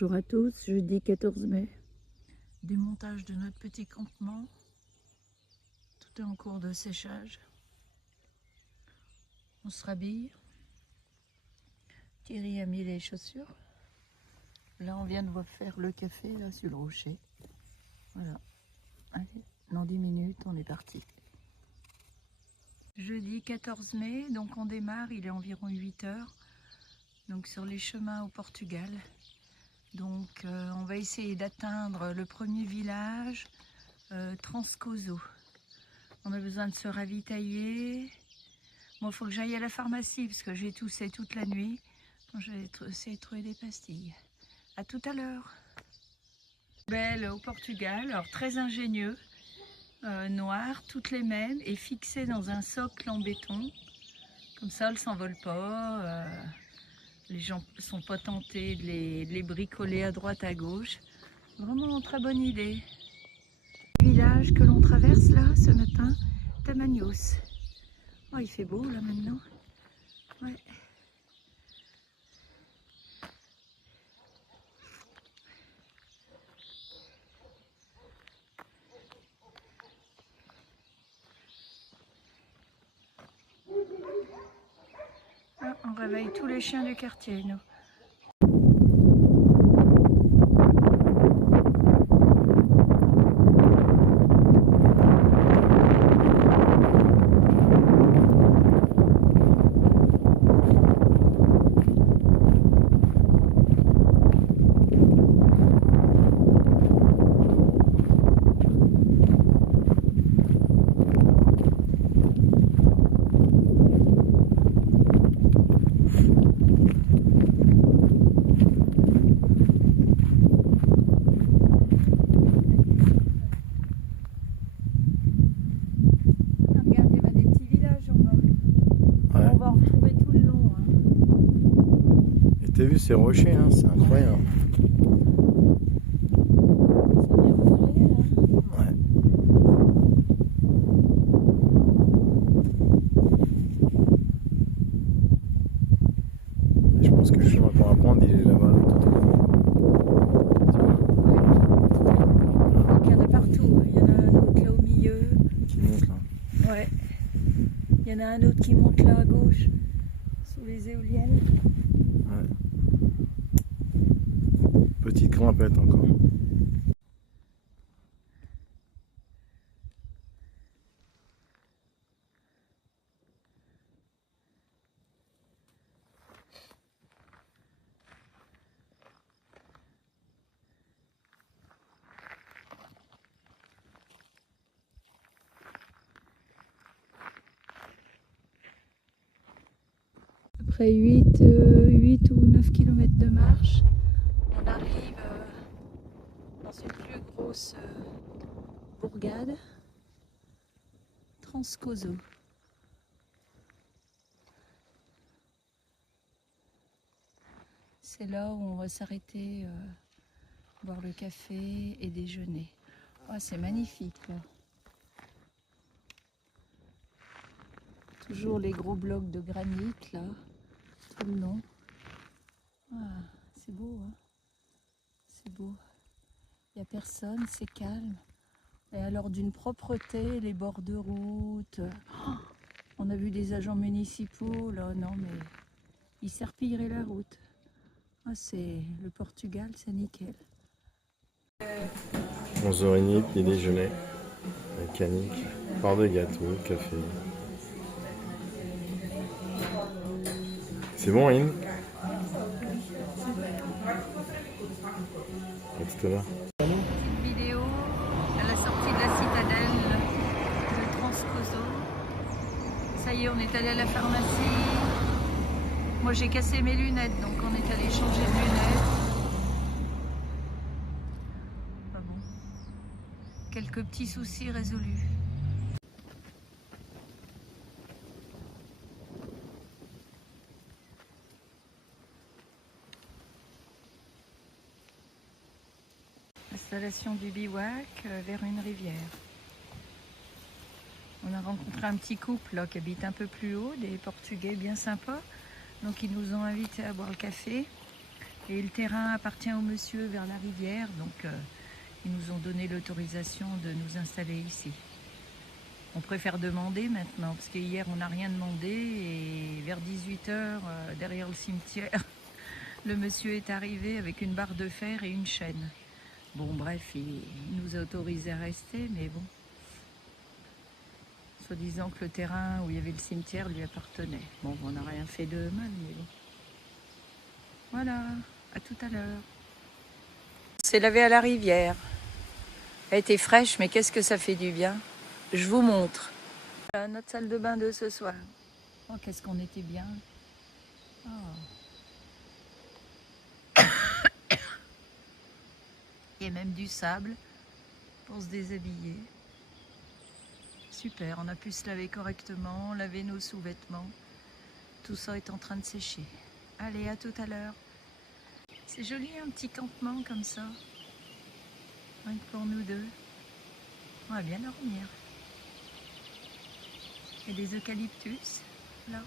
Bonjour à tous, jeudi 14 mai. Démontage de notre petit campement. Tout est en cours de séchage. On se rhabille. Thierry a mis les chaussures. Là, on vient de faire le café là sur le rocher. Voilà. Allez, dans 10 minutes, on est parti. Jeudi 14 mai, donc on démarre, il est environ 8 heures. Donc sur les chemins au Portugal. Donc on va essayer d'atteindre le premier village, Transcoso. On a besoin de se ravitailler. Bon, il faut que j'aille à la pharmacie parce que j'ai toussé toute la nuit. Donc, je vais essayer de trouver des pastilles. À tout à l'heure. Belle au Portugal, alors très ingénieux, noir, toutes les mêmes et fixées dans un socle en béton. Comme ça, elles ne s'envolent pas. Les gens ne sont pas tentés de les bricoler à droite, à gauche. Vraiment très bonne idée. Le village que l'on traverse là ce matin, Tamanios. Oh, il fait beau là maintenant. Ouais. Ah, on réveille tous les chiens du quartier, nous. T'as vu ces rochers, hein, c'est incroyable. Ouais. Je pense que le chemin qu'on va prendre, il est là-bas. Donc il y en a partout. Il y en a un autre là au milieu. Qui monte là. Ouais. Il y en a un autre qui monte là à gauche, sous les éoliennes. Ouais. Petite grimpette encore. Après 8 ou 9 km de marche, on arrive dans une plus grosse bourgade, Transcoso. C'est là où on va s'arrêter, boire le café et déjeuner. Oh, c'est magnifique là. Toujours les gros blocs de granit là, tout le long. Ah, c'est beau, hein? C'est beau. Il n'y a personne, c'est calme. Et alors d'une propreté, les bords de route. Oh, on a vu des agents municipaux là, non mais ils serpilleraient la route. Ah, c'est le Portugal, c'est nickel. 11h30, petit déjeuner. Avec canique, part de gâteau, café. C'est bon, Aïn? À tout à l'heure. Petite vidéo à la sortie de la citadelle de Transcoso. Ça y est, on est allé à la pharmacie. Moi j'ai cassé mes lunettes, donc on est allé changer de lunettes. Pas bon. Quelques petits soucis résolus. Installation du bivouac vers une rivière. On a rencontré un petit couple là, qui habite un peu plus haut, des Portugais bien sympas. Donc ils nous ont invités à boire le café. Et le terrain appartient au monsieur vers la rivière, donc ils nous ont donné l'autorisation de nous installer ici. On préfère demander maintenant, parce qu'hier on n'a rien demandé et vers 18h, derrière le cimetière, le monsieur est arrivé avec une barre de fer et une chaîne. Bon bref, il nous a autorisé à rester, mais bon. Soi-disant que le terrain où il y avait le cimetière lui appartenait. Bon, on n'a rien fait de mal, mais bon. Voilà, à tout à l'heure. On s'est lavé à la rivière. Elle était fraîche, mais qu'est-ce que ça fait du bien. Je vous montre. Voilà, notre salle de bain de ce soir. Oh, qu'est-ce qu'on était bien. Oh. Il y a même du sable pour se déshabiller. Super, on a pu se laver correctement, laver nos sous-vêtements. Tout ça est en train de sécher. Allez, à tout à l'heure. C'est joli, un petit campement comme ça. Rien que pour nous deux. On va bien dormir. Il y a des eucalyptus, là.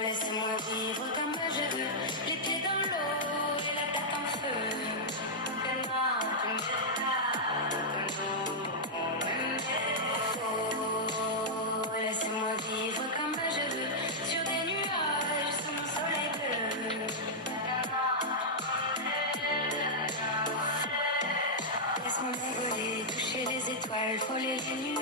Laisse-moi vivre comme je veux, les pieds dans l'eau et la tête en feu. Tellement tu me parles oh, laisse-moi vivre comme je veux, sur des nuages, sous mon soleil bleu. Laisse-moi m'envoler, toucher les étoiles, frôler les nuages.